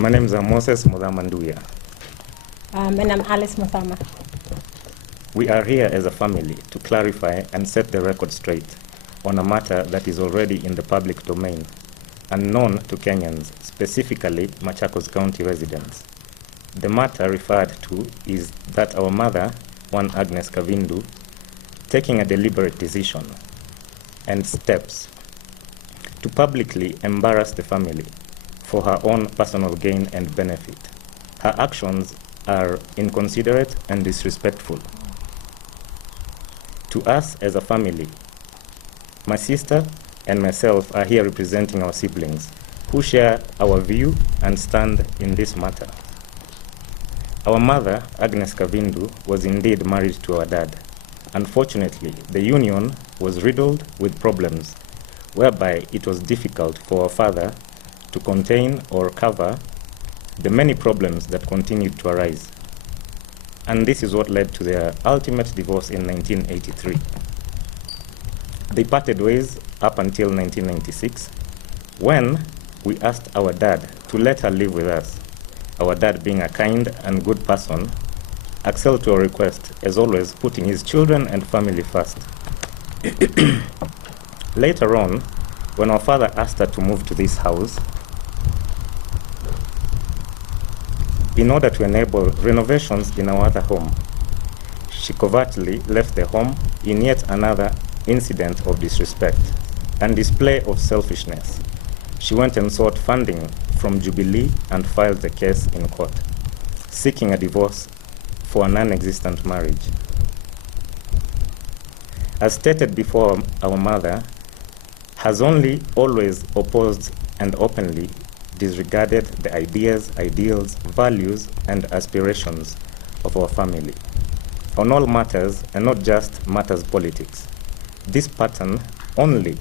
My name is Moses Muthama Ngengele. And I'm Agnes Muthama. We are here as a family to clarify and set the record straight on a matter that is already in the public domain and known to Kenyans, specifically Machakos County residents. The matter referred to is that our mother, one Agnes Kavindu, taking a deliberate decision and steps to publicly embarrass the family for her own personal gain and benefit. Her actions are inconsiderate and disrespectful. To us as a family, my sister and myself are here representing our siblings who share our view and stand in this matter. Our mother, Agnes Kavindu, was indeed married to our dad. Unfortunately, the union was riddled with problems, whereby it was difficult for our father to contain or cover the many problems that continued to arise. And this is what led to their ultimate divorce in 1983. They parted ways up until 1996, when we asked our dad to let her live with us. Our dad, being a kind and good person, accepted to our request, as always, putting his children and family first. Later on, when our father asked her to move to this house, in order to enable renovations in our other home, she covertly left the home in yet another incident of disrespect and display of selfishness. She went and sought funding from Jubilee and filed the case in court, seeking a divorce for a non-existent marriage. As stated before, our mother has only always opposed and openly disregarded the ideas, ideals, values, and aspirations of our family on all matters, and not just matters politics. This pattern only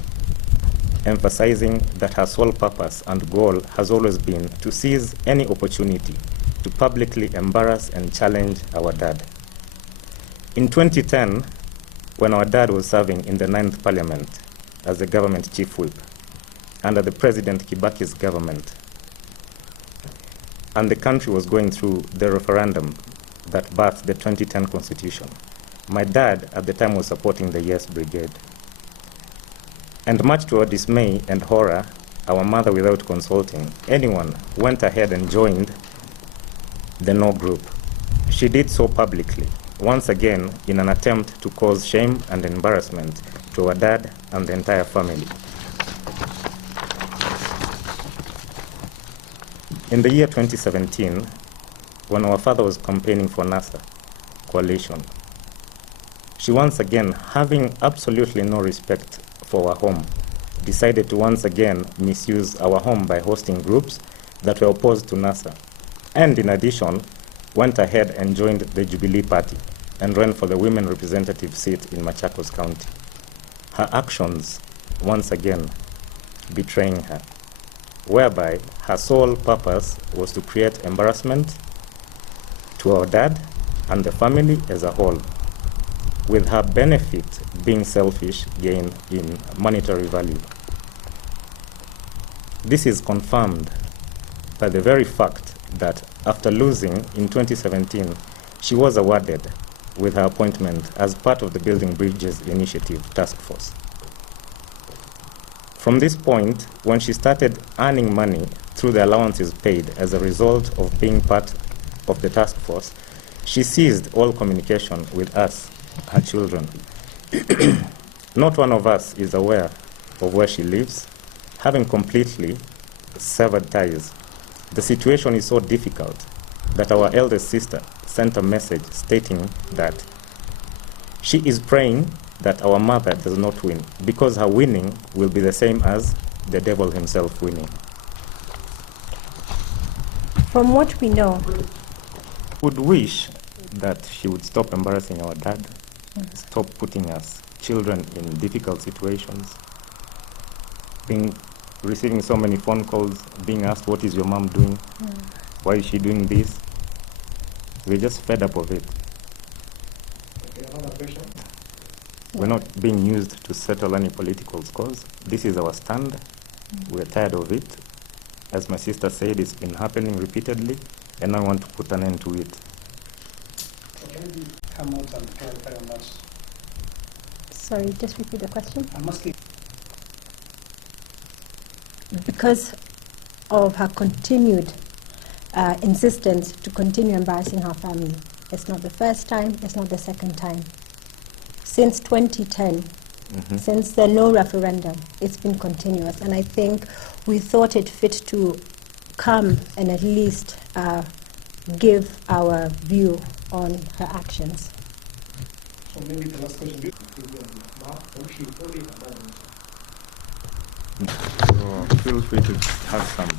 emphasizing that her sole purpose and goal has always been to seize any opportunity to publicly embarrass and challenge our dad. In 2010, when our dad was serving in the 9th Parliament as the government chief whip under the President Kibaki's government, and the country was going through the referendum that birthed the 2010 Constitution, my dad at the time was supporting the Yes Brigade. And much to our dismay and horror, our mother, without consulting anyone, went ahead and joined the No group. She did so publicly, once again in an attempt to cause shame and embarrassment to our dad and the entire family. In the year 2017, when our father was campaigning for NASA coalition, she once again, having absolutely no respect for our home, decided to once again misuse our home by hosting groups that were opposed to NASA, and in addition, went ahead and joined the Jubilee Party and ran for the women representative seat in Machakos County. Her actions, once again, betraying her, whereby her sole purpose was to create embarrassment to our dad and the family as a whole, with her benefit being selfish gain in monetary value. This is confirmed by the very fact that after losing in 2017, she was awarded with her appointment as part of the Building Bridges Initiative Task Force. From this point, when she started earning money through the allowances paid as a result of being part of the task force, she ceased all communication with us, her children. Not one of us is aware of where she lives, having completely severed ties. The situation is so difficult that our eldest sister sent a message stating that she is praying that our mother does not win, because her winning will be the same as the devil himself winning. From what we know, Would wish that she would stop embarrassing our dad, stop putting us children in difficult situations, receiving so many phone calls, being asked, what is your mom doing? Why is she doing this? We're just fed up of it. Okay, another question. We're not being used to settle any political scores. This is our stand. We're tired of it. As my sister said, it's been happening repeatedly, and I want to put an end to it. Can you come out and clarify on that? Sorry, just repeat the question. I'm asking. Because of her continued insistence to continue embarrassing her family. It's not the first time, it's not the second time. Since 2010, since the no referendum, it's been continuous. And I think we thought it fit to come and at least give our view on her actions. So maybe the last question. So feel free to have some.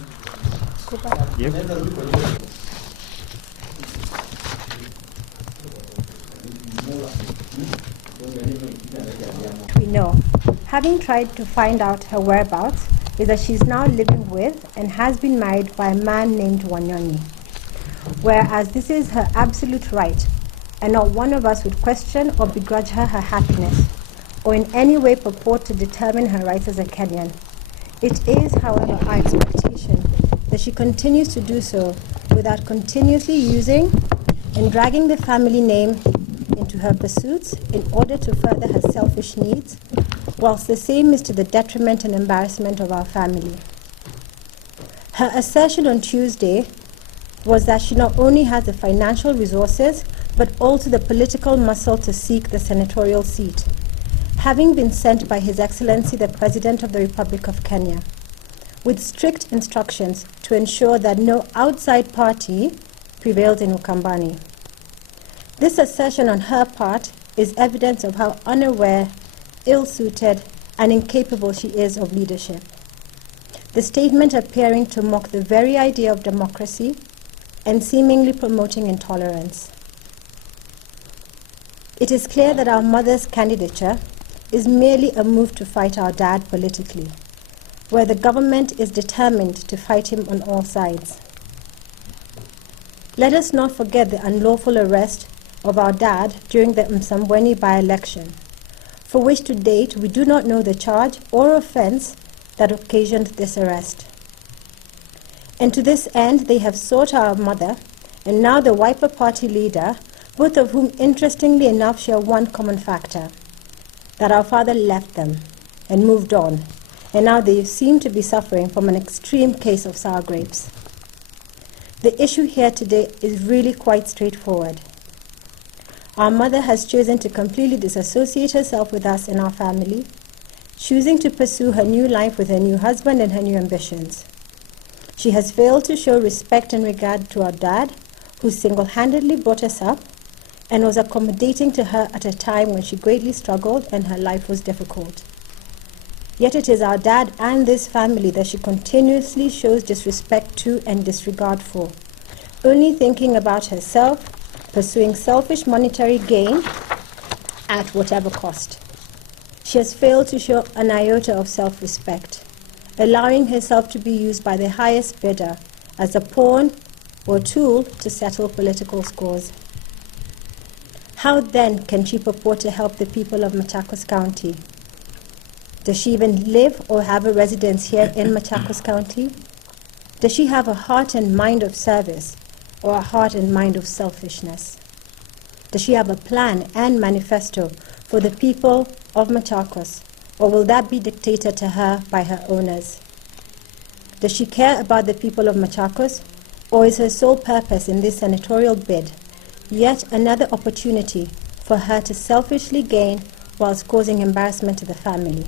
Yep. We know, having tried to find out her whereabouts, is that she's now living with and has been married by a man named Wanyonyi. Whereas this is her absolute right, and not one of us would question or begrudge her happiness, or in any way purport to determine her rights as a Kenyan. It is, however, our expectation that she continues to do so without continuously using and dragging the family name into her pursuits in order to further her selfish needs, whilst the same is to the detriment and embarrassment of our family. Her assertion on Tuesday was that she not only has the financial resources, but also the political muscle to seek the senatorial seat, having been sent by His Excellency the President of the Republic of Kenya, with strict instructions to ensure that no outside party prevails in Ukambani. This assertion on her part is evidence of how unaware, ill-suited, and incapable she is of leadership. The statement appearing to mock the very idea of democracy and seemingly promoting intolerance. It is clear that our mother's candidature is merely a move to fight our dad politically, where the government is determined to fight him on all sides. Let us not forget the unlawful arrest of our dad during the Msambweni by-election, for which to date we do not know the charge or offense that occasioned this arrest. And to this end, they have sought our mother, and now the Wiper Party leader, both of whom, interestingly enough, share one common factor, that our father left them and moved on, and now they seem to be suffering from an extreme case of sour grapes. The issue here today is really quite straightforward. Our mother has chosen to completely disassociate herself with us and our family, choosing to pursue her new life with her new husband and her new ambitions. She has failed to show respect and regard to our dad, who single-handedly brought us up and was accommodating to her at a time when she greatly struggled and her life was difficult. Yet it is our dad and this family that she continuously shows disrespect to and disregard for, only thinking about herself, pursuing selfish monetary gain at whatever cost. She has failed to show an iota of self-respect, allowing herself to be used by the highest bidder as a pawn or tool to settle political scores. How then can she purport to help the people of Machakos County? Does she even live or have a residence here in Machakos County? Does she have a heart and mind of service or a heart and mind of selfishness? Does she have a plan and manifesto for the people of Machakos, or will that be dictated to her by her owners? Does she care about the people of Machakos, or is her sole purpose in this senatorial bid yet another opportunity for her to selfishly gain whilst causing embarrassment to the family?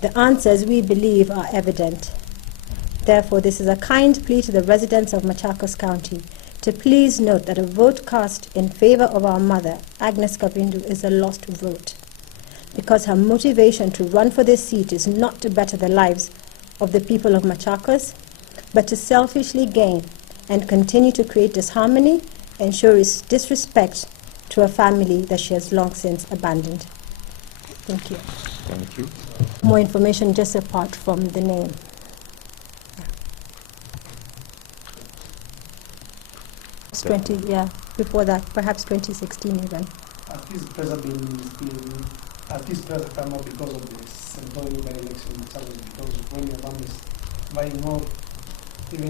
The answers, we believe, are evident. Therefore, this is a kind plea to the residents of Machakos County to please note that a vote cast in favor of our mother, Agnes Kavindu, is a lost vote, because her motivation to run for this seat is not to better the lives of the people of Machakos, but to selfishly gain and continue to create disharmony and show disrespect to a family that she has long since abandoned. Thank you. Thank you. More information just apart from the name. It's 20, yeah, before that, perhaps 2016 even. Are these pressure come out because of the senatorial by-election in Machakos? Because when your mom is buying more